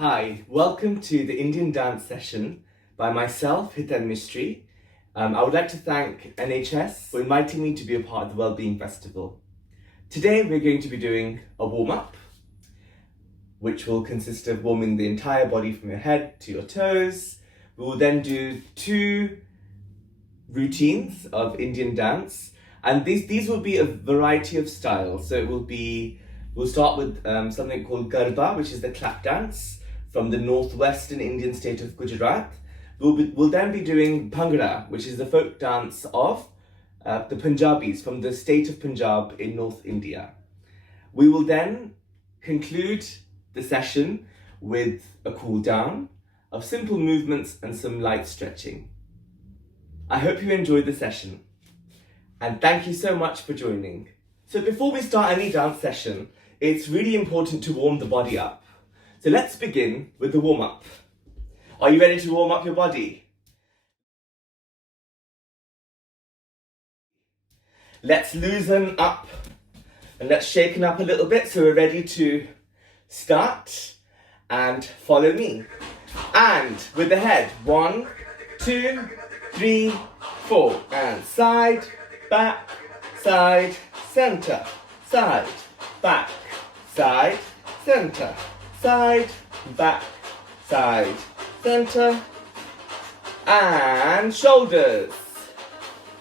Hi, welcome to the Indian dance session by myself, Hiten. I would like to thank NHS for inviting me to be a part of the Wellbeing Festival. Today we're going to be doing a warm-up, which will consist of warming the entire body from your head to your toes. We will then do 2 routines of Indian dance, and these will be a variety of styles. So we'll start with something called Garba, which is the clap dance from the northwestern Indian state of Gujarat. We'll then be doing Bhangra, which is the folk dance of the Punjabis from the state of Punjab in North India. We will then conclude the session with a cool down of simple movements and some light stretching. I hope you enjoyed the session, and thank you so much for joining. So before we start any dance session, it's really important to warm the body up. So let's begin with the warm-up. Are you ready to warm up your body? Let's loosen up and let's shaken up a little bit so we're ready to start, and follow me. And with the head, 1, 2, 3, 4, and side, back, side, center, side, back, side, center, side, back, side, center, and shoulders.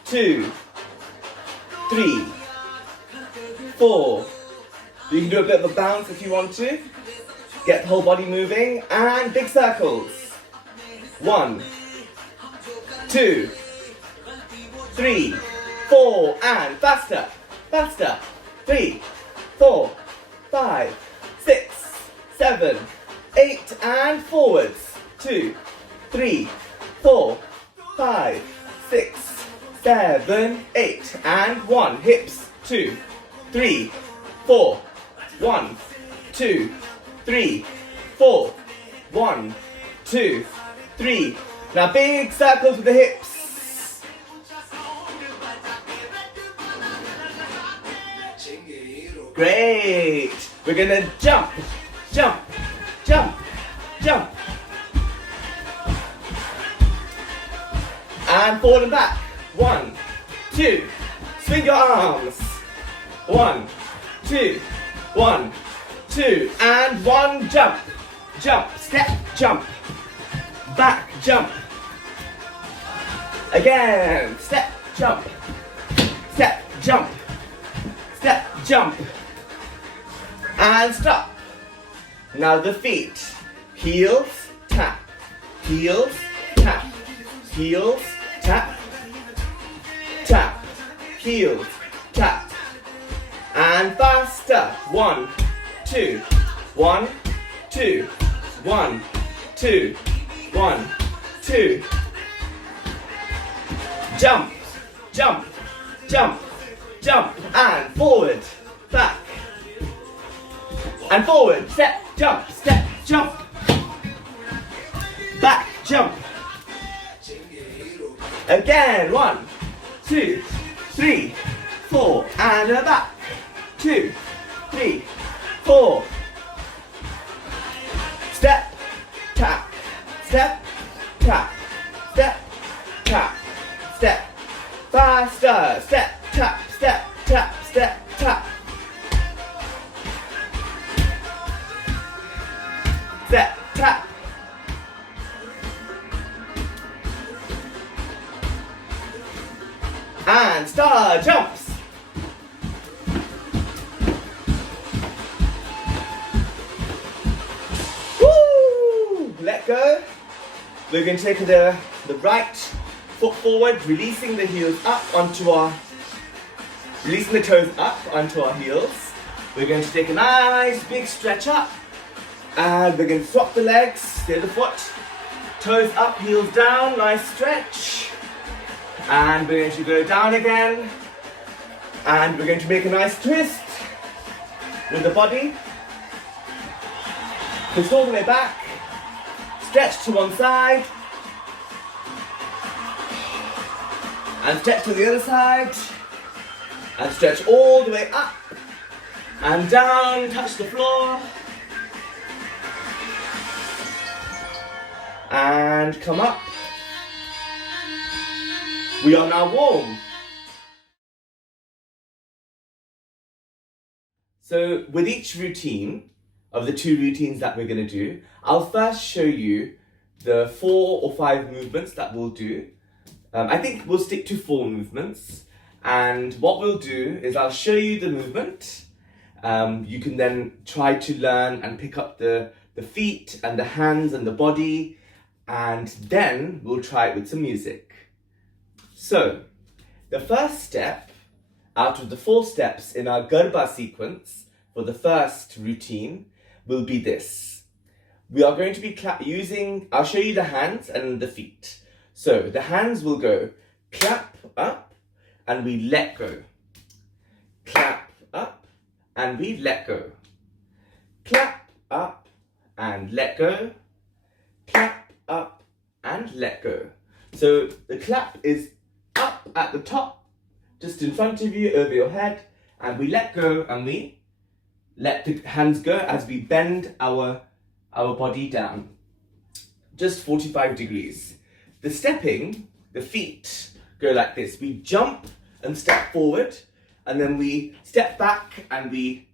2, 3, 4. You can do a bit of a bounce if you want to. Get the whole body moving, and big circles. 1, 2, 3, 4, and faster, faster. 3, 4, 5, 6, 7, 8, and forwards. 2, 3, 4, 5, 6, 7, 8, and 1. Hips. 2, 3, 4, 1, 2, 3, 4, 1, 2, 3. Now big circles with the hips. Great. We're gonna jump, jump, jump, jump. And forward and back. 1, 2. Swing your arms. 1, 2, 1, 2, and 1. Jump, jump, step, jump, back, jump. Again, step, jump, step, jump, step, jump, and stop. Now the feet, heels, tap, heels, tap, heels, tap, tap, heels, tap, and faster. 1, 2, 1, 2, 1, 2, 1, 2. Jump, jump, jump, jump, and forward, back, and forward, step, jump, back, jump. Again, 1, 2, 3, 4, and a back. 2, 3, 4. Step, tap, step, tap, step, tap, step. Faster, step, tap, step, tap, step, tap. Step, tap. And star jumps. Woo! Let go. We're going to take the right foot forward, releasing the heels up onto releasing the toes up onto our heels. We're going to take a nice big stretch up, and we're going to swap the legs, steer the foot, toes up, heels down, nice stretch. And we're going to go down again, and we're going to make a nice twist with the body. Twist all the way back, stretch to one side, and stretch to the other side, and stretch all the way up and down, touch the floor. and come up. We are now warm. So with each routine of the 2 routines that we're going to do, I'll first show you the 4 or 5 movements that we'll do. I think we'll stick to 4 movements, and what we'll do is I'll show you the movement. You can then try to learn and pick up the feet and the hands and the body, and then we'll try it with some music. So the first step out of the 4 steps in our Garba sequence for the first routine will be this. We are going to be I'll show you the hands and the feet. So the hands will go clap up and we let go. Clap up and we let go. Clap up and let go. Clap up and let go. So the clap is up at the top, just in front of you, over your head, and we let go and we let the hands go as we bend our body down, just 45 degrees. The stepping, the feet go like this. We jump and step forward, and then we step back and we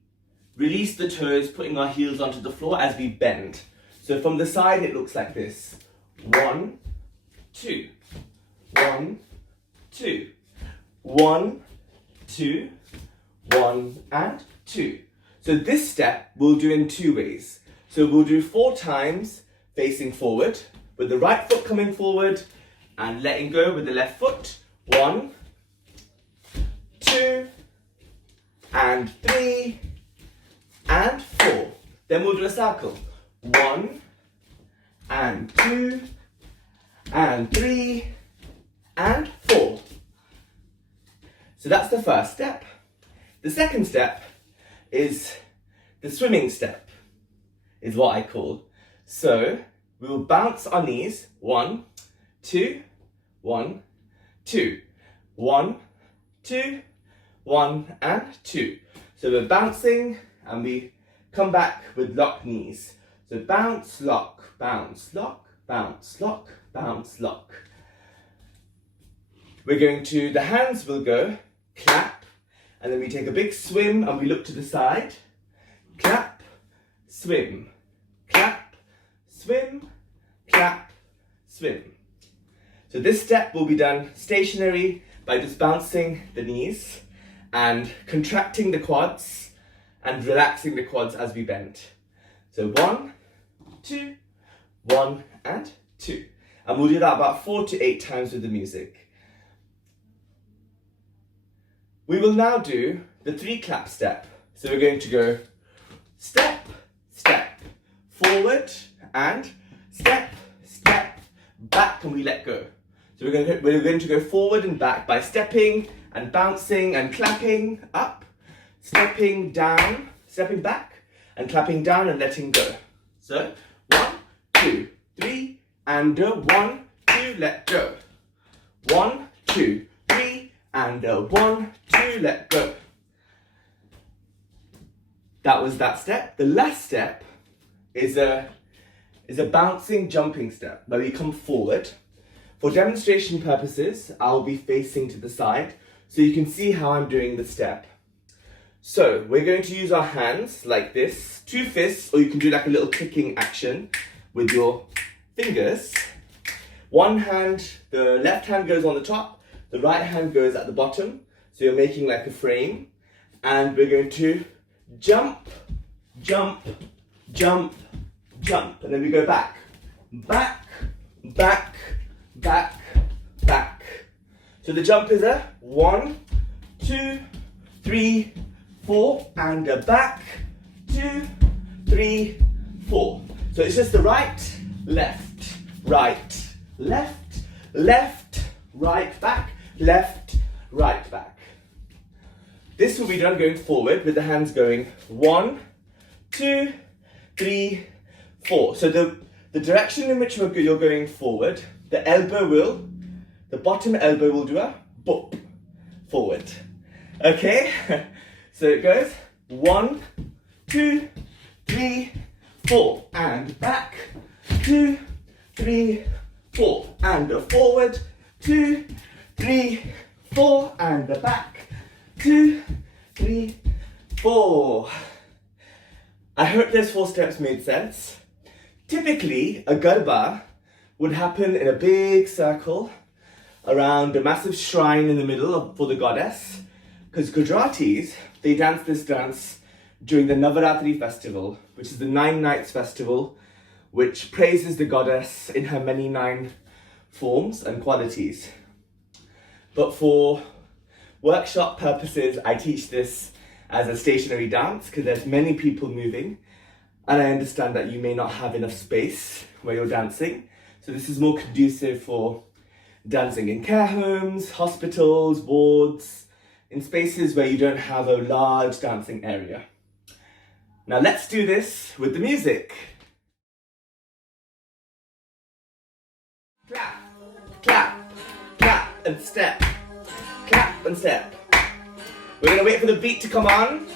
release the toes, putting our heels onto the floor as we bend. So from the side it looks like this. 1, 2, 1, 2, 1, 2, 1 and 2. So this step we'll do in 2 ways. So we'll do 4 times facing forward, with the right foot coming forward and letting go with the left foot. 1, 2, and 3, and 4. Then we'll do a circle. 1, and 2, and 3, and 4. So that's the first step. The second step is the swimming step, is what I call. So we will bounce our knees. 1, 2, 1, 2, 1, 2, 1, and 2. So we're bouncing and we come back with lock knees. So bounce, lock, bounce, lock, bounce, lock, bounce, lock. We're going to, the hands will go clap, and then we take a big swim and we look to the side. Clap, swim, clap, swim, clap, swim. So this step will be done stationary by just bouncing the knees and contracting the quads and relaxing the quads as we bend. So 1, 2, 1 and 2. And we'll do that about 4 to 8 times with the music. We will now do the 3 clap step. So we're going to go step, step, forward and step, step, back, and we let go. So we're going to go forward and back by stepping and bouncing and clapping up, stepping down, stepping back and clapping down and letting go. So 1, 2, 3 and 1, 2, let go. 1, 2, 3 and 1, 2, let go. That was that step. The last step is a bouncing jumping step where we come forward. For demonstration purposes, I'll be facing to the side so you can see how I'm doing the step. So we're going to use our hands like this, 2 fists, or you can do like a little kicking action with your fingers. One hand, the left hand goes on the top, the right hand goes at the bottom. So you're making like a frame, and we're going to jump, jump, jump, jump, and then we go back, back, back, back, back. So the jump is a 1, 2, 3, 4, and a back, 2, 3, 4. So it's just the right, left, right, left, left, right, back, left, right, back. This will be done going forward with the hands going 1, 2, 3, 4. So the direction in which you're going forward, the bottom elbow will do a boop forward. Okay? So it goes 1, 2, 3, 4, and back, 2, 3, 4, and a forward, 2, 3, 4, and a back, 2, 3, 4. I hope those 4 steps made sense. Typically, a garba would happen in a big circle around a massive shrine in the middle for the goddess, because Gujaratis, they dance this dance during the Navaratri festival, which is the 9 nights festival, which praises the goddess in her many 9 forms and qualities. But for workshop purposes, I teach this as a stationary dance because there's many people moving, and I understand that you may not have enough space where you're dancing. So this is more conducive for dancing in care homes, hospitals, wards, in spaces where you don't have a large dancing area. Now let's do this with the music. Clap, clap, clap and step. Clap and step. We're going to wait for the beat to come on.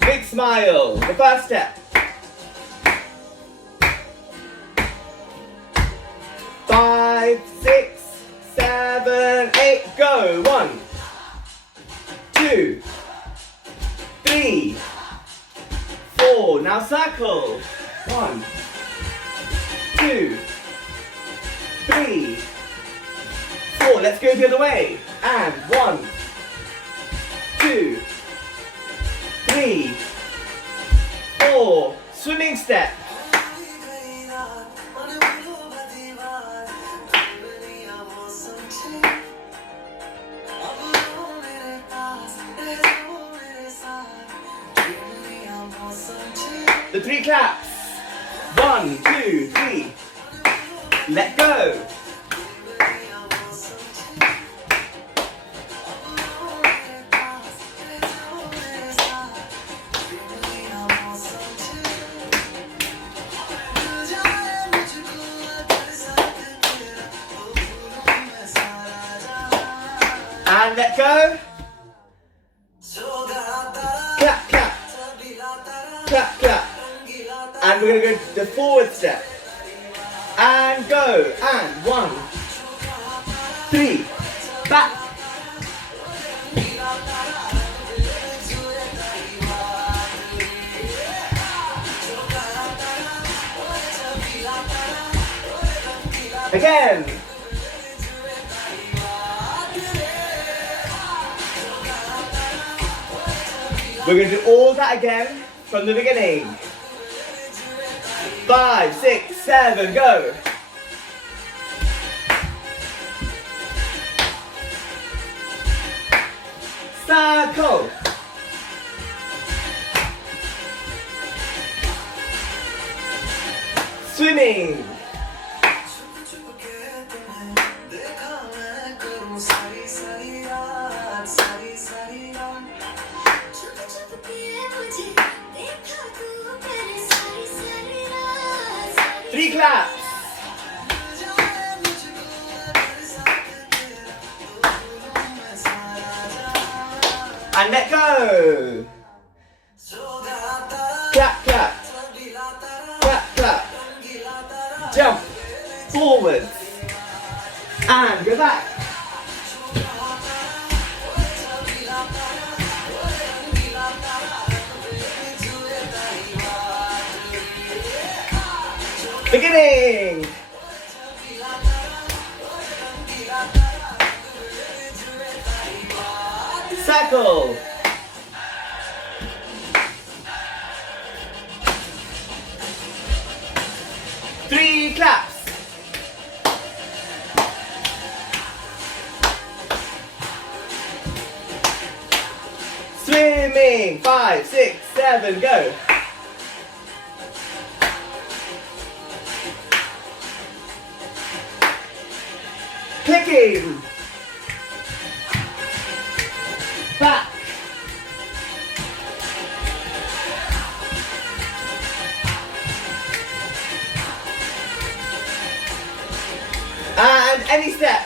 Big smile. The first step. 5, 6, 7, 8, go. 1, 2, 3, 4. Now circle. 1, 2, 3, 4. Let's go the other way. And 1, 2, 3, 4. Swimming step. The 3 claps. 1, 2, 3. Let go. And let go. Clap, clap. Clap, clap. And we're going to go to the forward step. And go. And 1, 3. Back. Again. We're going to do all that again from the beginning. 5, 6, 7, go. Circle. Swimming. Three claps. And let go. Clap, clap. Clap, clap. Jump forwards. And go back. Beginning. Circle. Three claps. Swimming. 5, 6, 7, go. Kicking. Back. And any step.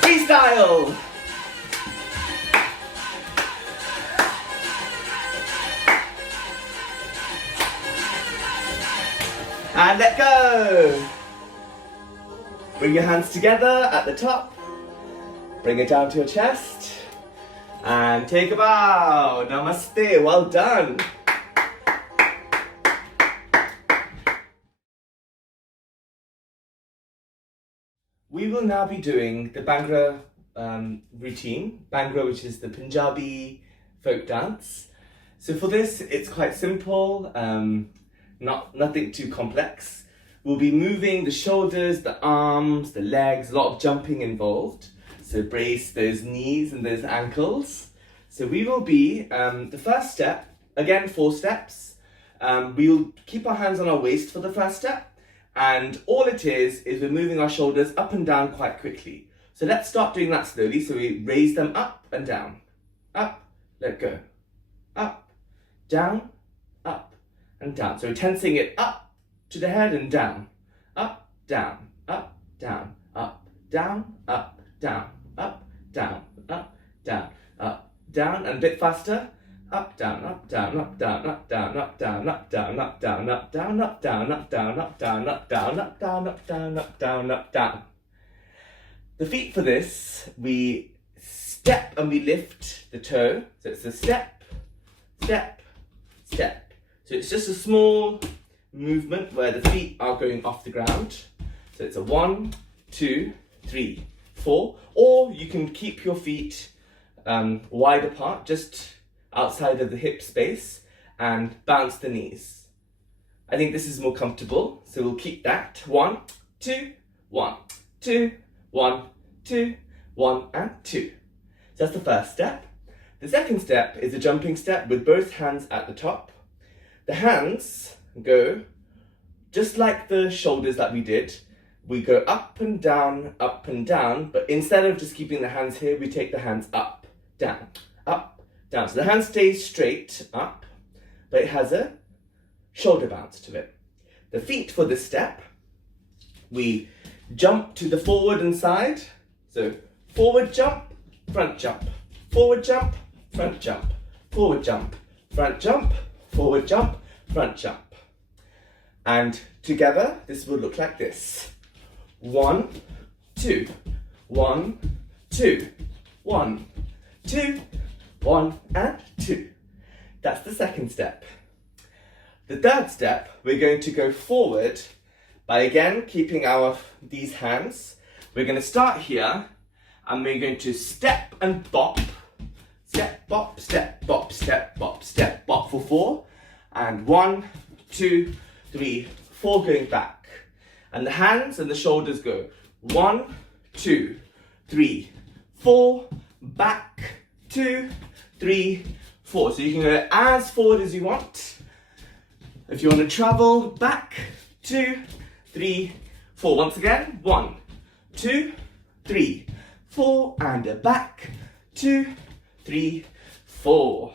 Freestyle. And let go. Bring your hands together at the top. Bring it down to your chest. And take a bow. Namaste. Well done. We will now be doing the Bhangra routine. Bhangra, which is the Punjabi folk dance. So for this, it's quite simple, nothing too complex. We'll be moving the shoulders, the arms, the legs, a lot of jumping involved. So brace those knees and those ankles. So we will be, the first step, again 4 steps. We'll keep our hands on our waist for the first step. And all it is we're moving our shoulders up and down quite quickly. So let's start doing that slowly. So we raise them up and down. Up, let go. Up, down, up, and down. So we're tensing it up to the head and down. Up, down, up, down, up, down, up, down, up, down, up, down, up, down, and a bit faster. Up, down, up, down, up, down, up, down, up, down, up, down, up, down, up, down, up, down, up, down, up, down, up, down, up, down, up, down, up, down, up, down. The feet for this, we step and we lift the toe. So it's a step, step, step. So it's just a small movement where the feet are going off the ground. So it's a 1, 2, 3, 4. Or you can keep your feet wide apart, just outside of the hip space, and bounce the knees. I think this is more comfortable, so we'll keep that. 1, 2, 1, 2, 1, 2, 1, and 2. So that's the first step. The second step is a jumping step with both hands at the top. The hands go just like the shoulders that we did. We go up and down, but instead of just keeping the hands here, we take the hands up, down, up, down. So the hand stays straight up, but it has a shoulder bounce to it. The feet for this step, we jump to the forward and side. So forward jump, front jump, forward jump, front jump, forward jump, front jump, forward jump, front jump. And together, this will look like this. 1, 2, 1, 2, 1, 2, 1, and 2. That's the second step. The third step, we're going to go forward by again keeping these hands. We're going to start here and we're going to step and bop. Step, bop, step, bop, step, bop, step, bop for 4. And 1, 2, 3, 4 going back. And the hands and the shoulders go 1, 2, 3, 4, back, 2, 3, 4. So you can go as forward as you want. If you want to travel, back, 2, 3, 4. Once again, 1, 2, 3, 4, and a back, 2, 3, 4.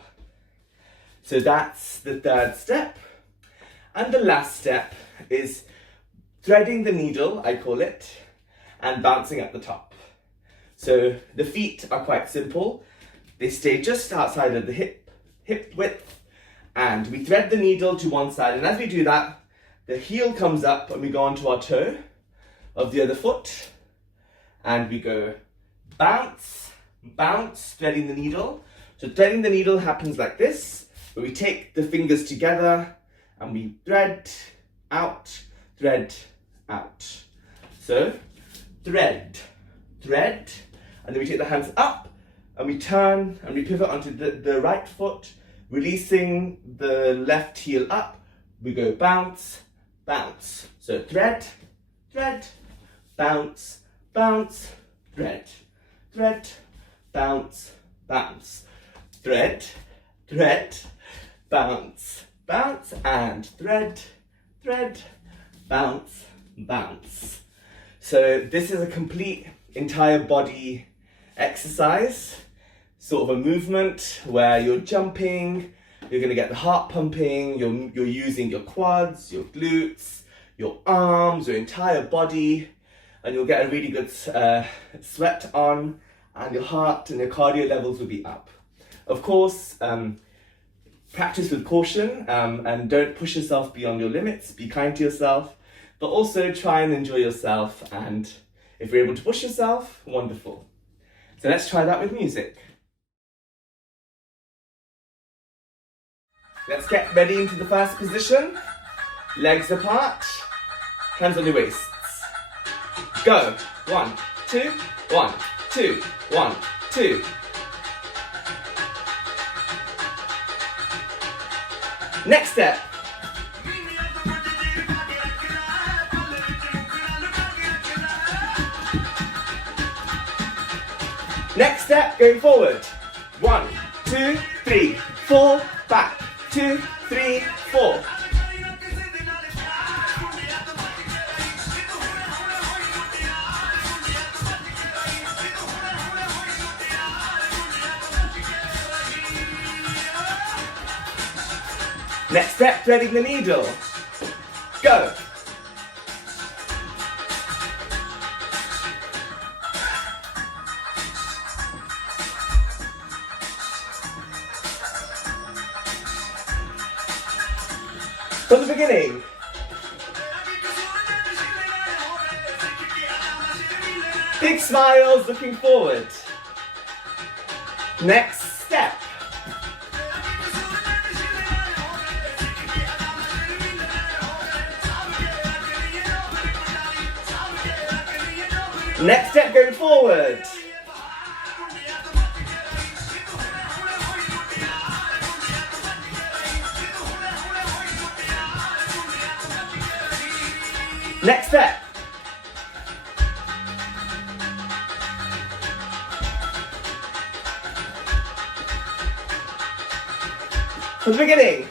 So that's the third step. And the last step is threading the needle, I call it, and bouncing at the top. So the feet are quite simple. They stay just outside of the hip width, and we thread the needle to one side. And as we do that, the heel comes up and we go onto our toe of the other foot, and we go bounce, bounce, threading the needle. So threading the needle happens like this, where we take the fingers together and we thread out, thread out. So thread, thread, and then we take the hands up and we turn and we pivot onto the right foot, releasing the left heel up. We go bounce, bounce. So thread, thread, bounce, bounce, thread, thread, bounce, bounce, thread, thread, bounce, bounce, and thread, thread, bounce, bounce. So this is a complete entire body exercise, sort of a movement where you're jumping, you're going to get the heart pumping, you're using your quads, your glutes, your arms, your entire body, and you'll get a really good sweat on, and your heart and your cardio levels will be up. Of course, Practice with caution and don't push yourself beyond your limits. Be kind to yourself, but also try and enjoy yourself. And if you're able to push yourself, wonderful. So let's try that with music. Let's get ready into the first position. Legs apart, hands on your waists. Go. 1, 2, 1, 2, 1, 2. Next step. Next step, going forward. 1, 2, 3, 4, back. 2, 3, 4. Next step, threading the needle. Go. From the beginning. Big smiles, looking forward. Next step. Next step, going forward. Next step. From the beginning.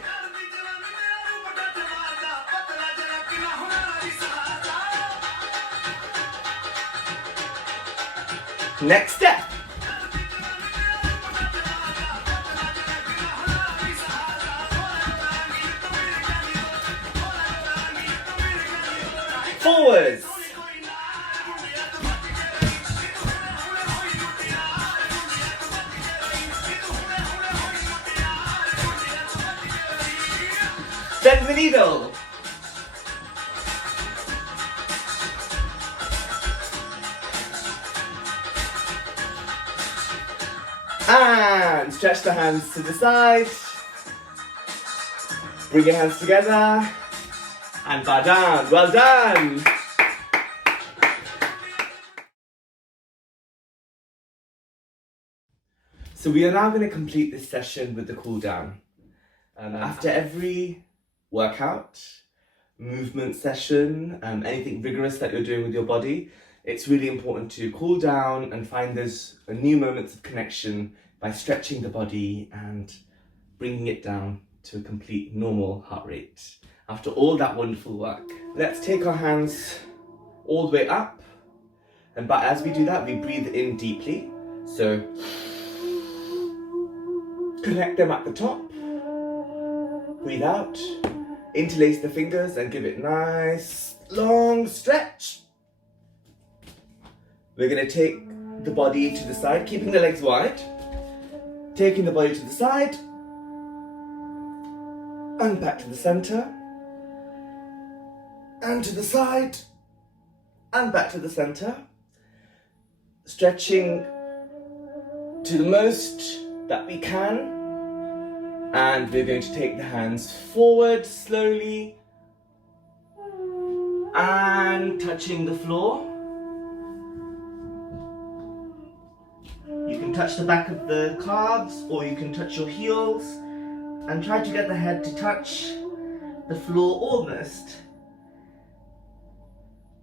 Next step. Forwards. Bend the needle. And stretch the hands to the side. Bring your hands together. And bow down. Well done. So we are now going to complete this session with the cool down. After every workout, movement session, anything rigorous that you're doing with your body, it's really important to cool down and find those new moments of connection by stretching the body and bringing it down to a complete normal heart rate. After all that wonderful work, let's take our hands all the way up, but as we do that, we breathe in deeply. So connect them at the top, breathe out, interlace the fingers and give it a nice long stretch. We're going to take the body to the side, keeping the legs wide, taking the body to the side, and back to the center, and to the side, and back to the center, stretching to the most that we can, and we're going to take the hands forward slowly, and touching the floor. You can touch the back of the calves, or you can touch your heels, and try to get the head to touch the floor almost.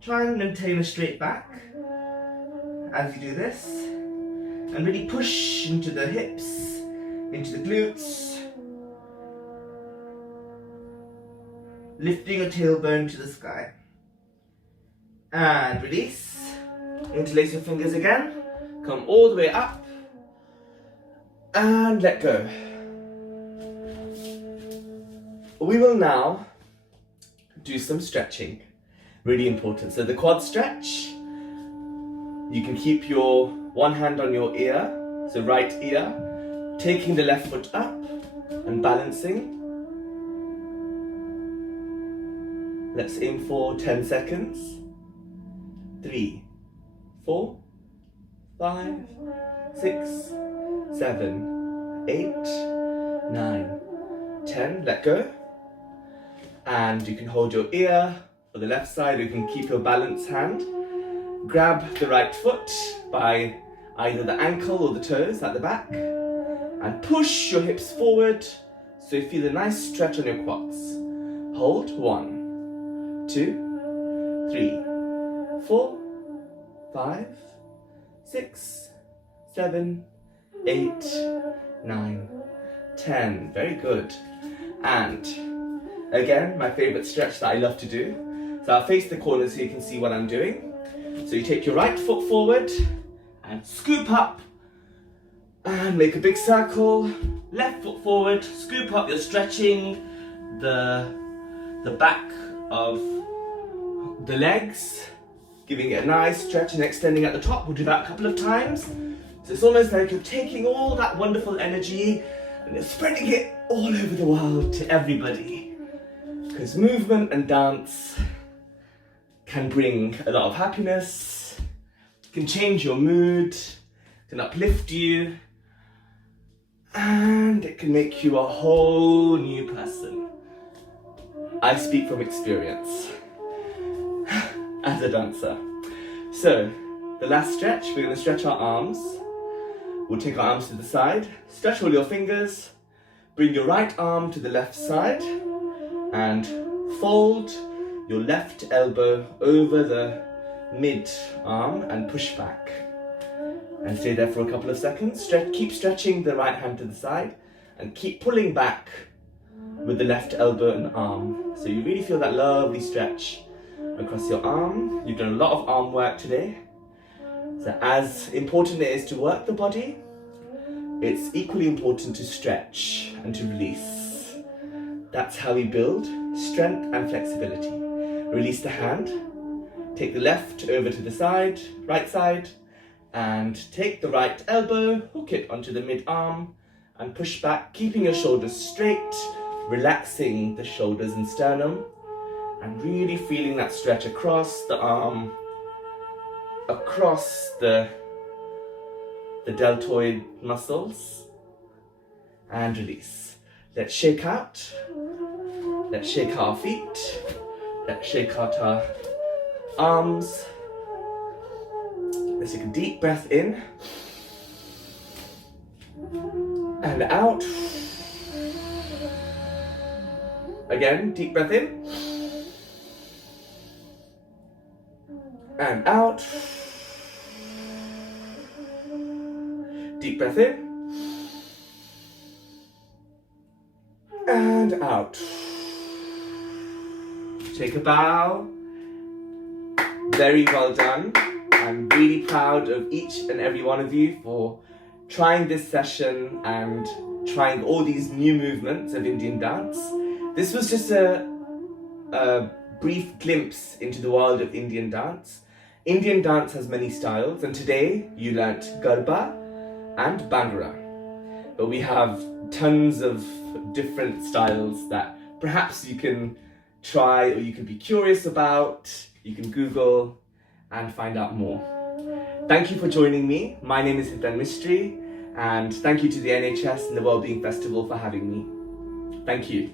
Try and maintain a straight back as you do this, and really push into the hips, into the glutes, lifting your tailbone to the sky. And release, interlace your fingers again, come all the way up, and let go. We will now do some stretching, really important. So the quad stretch, you can keep your one hand on your ear, so right ear, taking the left foot up, and balancing. Let's aim for 10 seconds. 3, 4, 5, 6, 7, 8, 9, 10. Let go. And you can hold your ear for the left side, or you can keep your balanced hand. Grab the right foot by either the ankle or the toes at the back and push your hips forward so you feel a nice stretch on your quads. Hold. 1, 2, 3, 4, 5, 6, 7, 8, 9, 10. Very good. And again, my favorite stretch that I love to do. So I'll face the corner so you can see what I'm doing. So you take your right foot forward and scoop up and make a big circle. Left foot forward, scoop up. You're stretching the back of the legs, giving it a nice stretch and extending at the top. We'll do that a couple of times. So it's almost like you're taking all that wonderful energy and you're spreading it all over the world to everybody. Because movement and dance can bring a lot of happiness, can change your mood, can uplift you, and it can make you a whole new person. I speak from experience as a dancer. So, the last stretch, we're going to stretch our arms. We'll take our arms to the side, stretch all your fingers, bring your right arm to the left side, and fold your left elbow over the mid arm and push back. And stay there for a couple of seconds. Keep stretching the right hand to the side and keep pulling back with the left elbow and arm. So you really feel that lovely stretch across your arm. You've done a lot of arm work today. So as important it is to work the body, it's equally important to stretch and to release. That's how we build strength and flexibility. Release the hand, take the left over to the side, right side, and take the right elbow, hook it onto the mid arm and push back, keeping your shoulders straight, relaxing the shoulders and sternum, and really feeling that stretch across the arm, across the deltoid muscles, and release. Let's shake out. Let's shake our feet. Let's shake out our arms. Let's take a deep breath in and out. Again, deep breath in and out. Deep breath in and out. Take a bow. Very well done. I'm really proud of each and every one of you for trying this session and trying all these new movements of Indian dance. This was just a brief glimpse into the world of Indian dance. Indian dance has many styles, and today you learnt Garba and Bhangra. But we have tons of different styles that perhaps you can try or you can be curious about. You can Google and find out more. Thank you for joining me. My name is Hiten Mistry, and thank you to the NHS and the Wellbeing Festival for having me. Thank you.